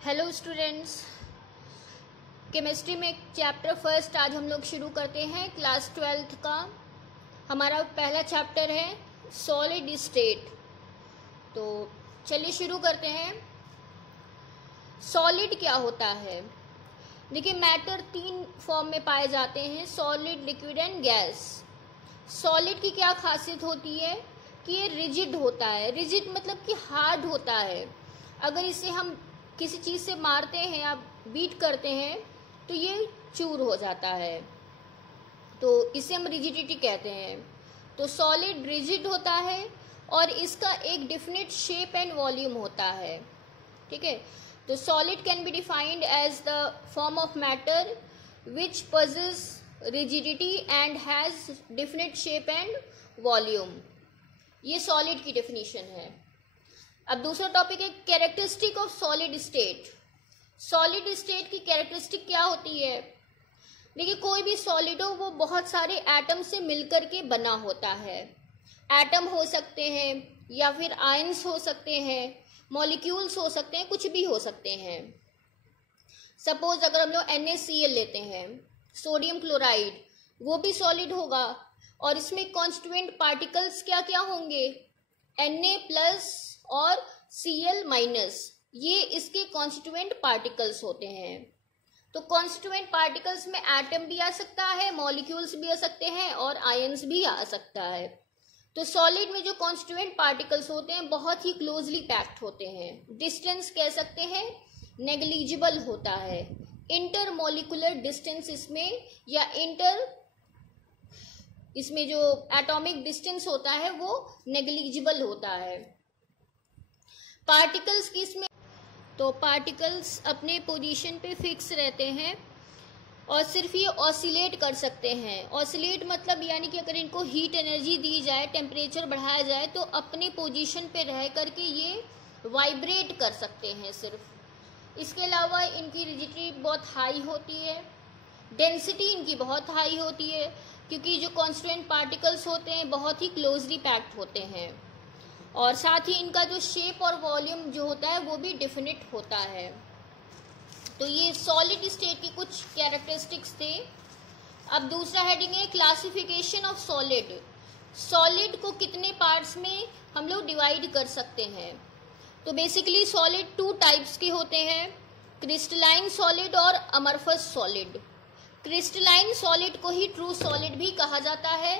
Hello students, chemistry में chapter first आज हम लोग शुरू करते हैं। क्लास 12th का हमारा पहला चैप्टर है सॉलिड स्टेट। तो चलिए शुरू करते हैं। सॉलिड क्या होता है? देखिए, मैटर 3 फॉर्म में पाए जाते हैं, solid, liquid and gas. Solid की क्या खासियत होती है कि ये रिजिड होता है। रिजिड मतलब कि हार्ड होता है। अगर इसे हम किसी चीज़ से मारते हैं या बीट करते हैं तो ये चूर हो जाता है, तो इसे हम रिजिडिटी कहते हैं। तो सॉलिड रिजिड होता है और इसका एक डिफिनिट शेप एंड वॉल्यूम होता है। ठीक है, तो solid can be defined as the form of matter which possess rigidity and has definite shape and volume. ये सॉलिड की डेफिनेशन है। अब दूसरा टॉपिक है characteristic of solid state. Solid state की कैरेक्टरिस्टिक क्या होती है? देखिए, कोई भी सॉलिड हो वो बहुत सारे एटम से मिलकर के बना होता है। एटम हो सकते हैं या फिर आयंस हो सकते हैं, मॉलिक्यूल्स हो सकते हैं, कुछ भी हो सकते हैं। सपोज अगर हम लोग NaCl लेते हैं, सोडियम क्लोराइड, वो भी सॉलिड होगा और इसमें कॉन्स्टिट्यूएंट पार्टिकल्स क्या क्या होंगे? Na+ और Cl-, ये इसके कॉन्स्टिट्यूएंट पार्टिकल्स होते हैं। तो कॉन्स्टिट्यूएंट पार्टिकल्स में एटम भी आ सकता है, मॉलिक्यूल्स भी आ सकते हैं और आयंस भी आ सकता है। तो सॉलिड में जो कॉन्स्टिट्यूएंट पार्टिकल्स होते हैं बहुत ही क्लोजली पैक्ड होते हैं। डिस्टेंस कह सकते हैं नेग्लिजिबल होता है। इंटर मॉलिकुलर डिस्टेंस इसमें जो एटॉमिक डिस्टेंस होता है वो नेग्लिजिबल होता है। पार्टिकल्स किसमें? तो पार्टिकल्स अपने पोजीशन पे फिक्स रहते हैं और सिर्फ ये ऑसिलेट कर सकते हैं। ऑसिलेट मतलब यानी कि अगर इनको हीट एनर्जी दी जाए, टेम्परेचर बढ़ाया जाए तो अपने पोजीशन पे रह करके ये वाइब्रेट कर सकते हैं सिर्फ। इसके अलावा इनकी रिजिडिटी बहुत हाई होती है, डेंसिटी इनकी बहुत हाई होती है, क्योंकि जो कॉन्स्टिट्यूएंट पार्टिकल्स होते हैं बहुत ही क्लोजली पैक्ड होते हैं। और साथ ही इनका जो शेप और वॉल्यूम जो होता है वो भी डिफिनिट होता है। तो ये सॉलिड स्टेट की कुछ कैरेक्टरिस्टिक्स थे। अब दूसरा हेडिंग है क्लासिफिकेशन ऑफ सॉलिड। सॉलिड को कितने पार्ट्स में हम लोग डिवाइड कर सकते हैं? तो बेसिकली सॉलिड 2 टाइप्स के होते हैं, क्रिस्टलाइन सॉलिड और अमरफस सॉलिड। क्रिस्टलाइन सॉलिड को ही ट्रू सॉलिड भी कहा जाता है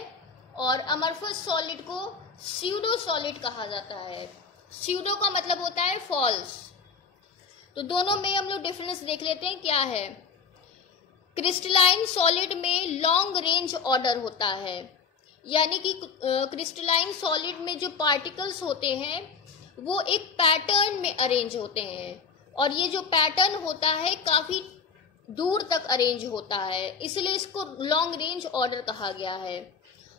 और अमरफस सॉलिड को स्यूडो सॉलिड कहा जाता है। स्यूडो का मतलब होता है फॉल्स। तो दोनों में हम लोग डिफरेंस देख लेते हैं क्या है। क्रिस्टलाइन सॉलिड में लॉन्ग रेंज ऑर्डर होता है, यानी कि क्रिस्टलाइन सॉलिड में जो पार्टिकल्स होते हैं वो एक पैटर्न में अरेंज होते हैं और ये जो पैटर्न होता है काफ़ी दूर तक अरेंज होता है, इसलिए इसको लॉन्ग रेंज ऑर्डर कहा गया है।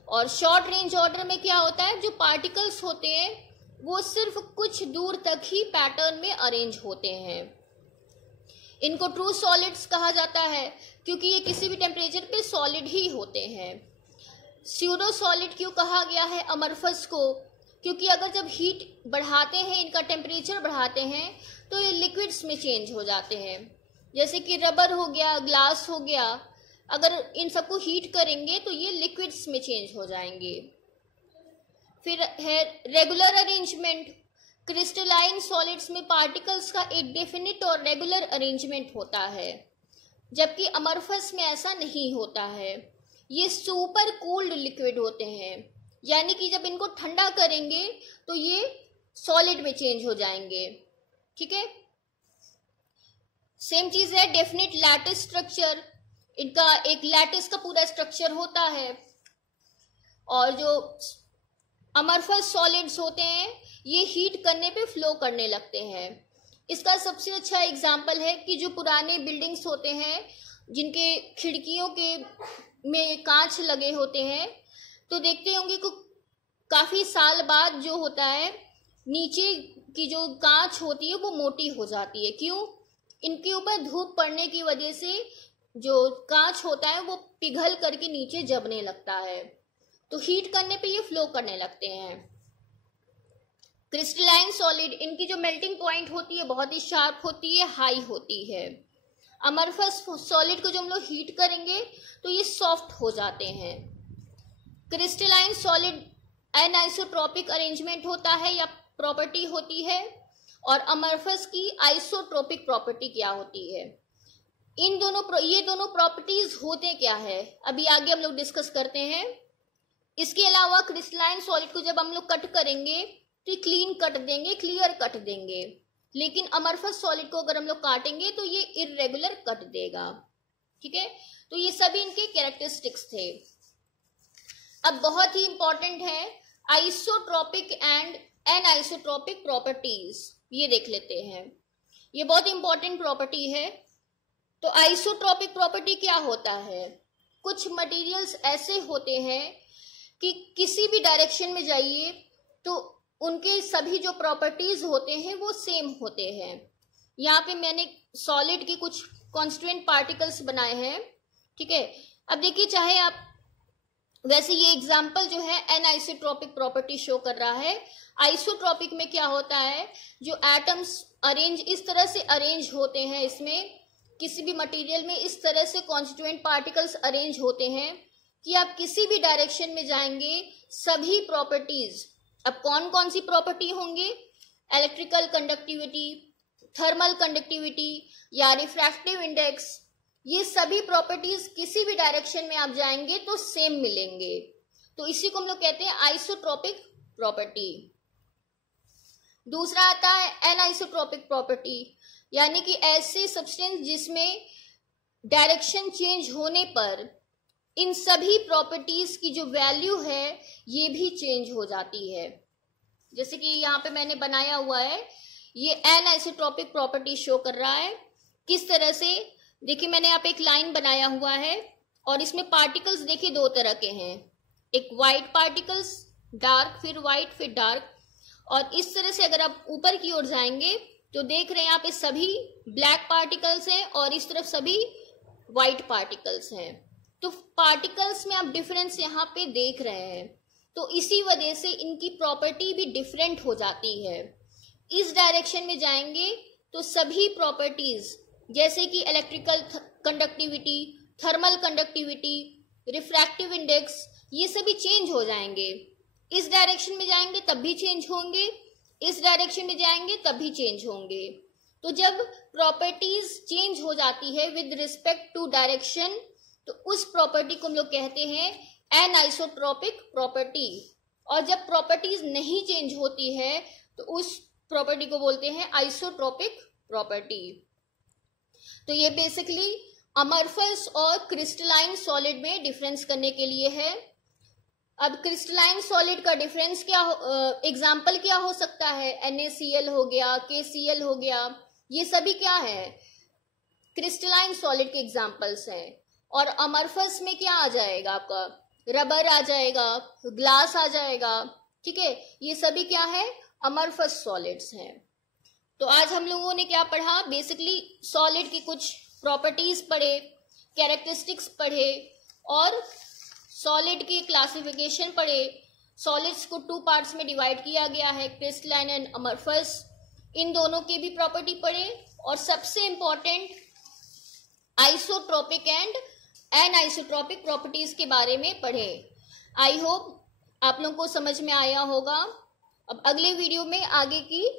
और शॉर्ट रेंज ऑर्डर में क्या होता है, जो पार्टिकल्स होते हैं वो सिर्फ कुछ दूर तक ही पैटर्न में अरेंज होते हैं। इनको ट्रू सॉलिड्स कहा जाता है क्योंकि ये किसी भी टेम्परेचर पे सॉलिड ही होते हैं। स्यूडो सॉलिड क्यों कहा गया है अमरफस को? क्योंकि अगर जब हीट बढ़ाते हैं, इनका टेम्परेचर बढ़ाते हैं तो ये लिक्विड्स में चेंज हो जाते हैं। जैसे कि रबर हो गया, ग्लास हो गया, अगर इन सबको हीट करेंगे तो ये लिक्विड्स में चेंज हो जाएंगे। फिर है रेगुलर अरेंजमेंट। क्रिस्टलाइन सॉलिड्स में पार्टिकल्स का एक डेफिनिट और रेगुलर अरेंजमेंट होता है, जबकि अमरफस में ऐसा नहीं होता है। ये सुपर कूल्ड लिक्विड होते हैं, यानी कि जब इनको ठंडा करेंगे तो ये सॉलिड में चेंज हो जाएंगे। ठीक है, सेम चीज है डेफिनिट लैटिस स्ट्रक्चर। इनका एक लैटिस का पूरा स्ट्रक्चर होता है। और जो अमरफस सॉलिड्स होते हैं ये हीट करने पे फ्लो करने लगते हैं। इसका सबसे अच्छा एग्जांपल है कि जो पुराने बिल्डिंग्स होते हैं जिनके खिड़कियों के में कांच लगे होते हैं, तो देखते होंगे कि काफ़ी साल बाद जो होता है नीचे की जो कांच होती है वो मोटी हो जाती है। क्यों? इनके ऊपर धूप पड़ने की वजह से जो कांच होता है वो पिघल करके नीचे जमने लगता है, तो हीट करने पे ये फ्लो करने लगते हैं। क्रिस्टलाइन सॉलिड, इनकी जो मेल्टिंग पॉइंट होती है बहुत ही शार्प होती है, हाई होती है। अमरफस सॉलिड को जो हम लोग हीट करेंगे तो ये सॉफ्ट हो जाते हैं। क्रिस्टलाइन सॉलिड एनाइसोट्रॉपिक अरेंजमेंट होता है या प्रॉपर्टी होती है, और अमरफस की आइसोट्रोपिक प्रॉपर्टी क्या होती है। ये दोनों प्रॉपर्टीज होते क्या है अभी आगे हम लोग डिस्कस करते हैं। इसके अलावा क्रिस्टलाइन सॉलिड को जब हम लोग कट करेंगे तो क्लीन कट देंगे, क्लियर कट देंगे, लेकिन अमरफस सॉलिड को अगर हम लोग काटेंगे तो ये इर्रेगुलर कट देगा। ठीक है, तो ये सभी इनके कैरेक्टरिस्टिक्स थे। अब बहुत ही इंपॉर्टेंट है आइसोट्रोपिक एंड एनाइसोट्रोपिक प्रॉपर्टीज, ये देख लेते हैं। ये बहुत इंपॉर्टेंट प्रॉपर्टी है। तो आइसोट्रोपिक प्रॉपर्टी क्या होता है? कुछ मटेरियल्स ऐसे होते हैं कि किसी भी डायरेक्शन में जाइए तो उनके सभी जो प्रॉपर्टीज होते हैं वो सेम होते हैं। यहाँ पे मैंने सॉलिड के कुछ कॉन्स्टिट्यूएंट पार्टिकल्स बनाए हैं। ठीक है, अब देखिए, चाहे आप वैसे ये एग्जाम्पल जो है एनाइसोट्रोपिक प्रॉपर्टी शो कर रहा है। आइसोट्रोपिक में क्या होता है, जो एटम्स इस तरह से अरेंज होते हैं, इसमें किसी भी मटेरियल में इस तरह से कॉन्स्टिट्यूएंट पार्टिकल्स अरेंज होते हैं कि आप किसी भी डायरेक्शन में जाएंगे सभी प्रॉपर्टीज, अब कौन कौन सी प्रॉपर्टी होंगे, इलेक्ट्रिकल कंडक्टिविटी, थर्मल कंडक्टिविटी या रिफ्रैक्टिव इंडेक्स, ये सभी प्रॉपर्टीज किसी भी डायरेक्शन में आप जाएंगे तो सेम मिलेंगे। तो इसी को हम लोग कहते हैं आइसोट्रोपिक प्रॉपर्टी। दूसरा आता है एनाइसोट्रोपिक प्रॉपर्टी, यानी कि ऐसे सब्सटेंस जिसमें डायरेक्शन चेंज होने पर इन सभी प्रॉपर्टीज की जो वैल्यू है ये भी चेंज हो जाती है। जैसे कि यहाँ पे मैंने बनाया हुआ है, ये एनाइसोट्रोपिक प्रॉपर्टी शो कर रहा है। किस तरह से, देखिए मैंने यहाँ पे एक लाइन बनाया हुआ है और इसमें पार्टिकल्स देखिए दो तरह के हैं, एक व्हाइट पार्टिकल्स, डार्क फिर व्हाइट फिर डार्क, और इस तरह से अगर आप ऊपर की ओर जाएंगे तो देख रहे हैं यहाँ पे सभी ब्लैक पार्टिकल्स हैं और इस तरफ सभी व्हाइट पार्टिकल्स हैं। तो पार्टिकल्स में आप डिफरेंस यहाँ पे देख रहे हैं, तो इसी वजह से इनकी प्रॉपर्टी भी डिफरेंट हो जाती है। इस डायरेक्शन में जाएंगे तो सभी प्रॉपर्टीज जैसे कि electrical conductivity, thermal conductivity, refractive index, ये सभी चेंज हो जाएंगे। इस डायरेक्शन में जाएंगे तब भी चेंज होंगे, इस डायरेक्शन में जाएंगे तब भी चेंज होंगे। तो जब प्रॉपर्टीज चेंज हो जाती है विद रिस्पेक्ट टू डायरेक्शन तो उस प्रॉपर्टी को हम लोग कहते हैं एनाइसोट्रोपिक प्रॉपर्टी, और जब प्रॉपर्टीज नहीं चेंज होती है तो उस प्रॉपर्टी को बोलते हैं आइसोट्रोपिक प्रॉपर्टी। तो ये बेसिकली अमरफस और क्रिस्टलाइन सॉलिड में डिफरेंस करने के लिए है। अब क्रिस्टलाइन सॉलिड का डिफरेंस क्या, एग्जाम्पल क्या हो सकता है, NaCl हो गया, KCl हो गया, ये सभी क्या है, क्रिस्टलाइन सॉलिड के एग्जाम्पल्स हैं। और अमरफस में क्या आ जाएगा, आपका रबर आ जाएगा, ग्लास आ जाएगा। ठीक है, ये सभी क्या है, अमरफस सॉलिड्स हैं। तो आज हम लोगों ने क्या पढ़ा, बेसिकली सॉलिड की कुछ प्रॉपर्टीज पढ़े, कैरेक्टरिस्टिक्स पढ़े और सॉलिड की क्लासिफिकेशन पढ़े। सॉलिड्स को 2 पार्ट्स में डिवाइड किया गया है, क्रिस्टलाइन एंड अमरफस, इन दोनों की भी प्रॉपर्टी पढ़े और सबसे important isotropic and anisotropic properties के बारे में पढ़े। आई होप आप लोगों को समझ में आया होगा। अब अगले वीडियो में आगे की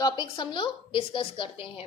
टॉपिक्स हम लोग डिस्कस करते हैं।